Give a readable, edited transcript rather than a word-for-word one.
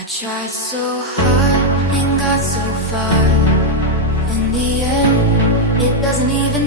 I tried so hard and got so far. In the end, it doesn't even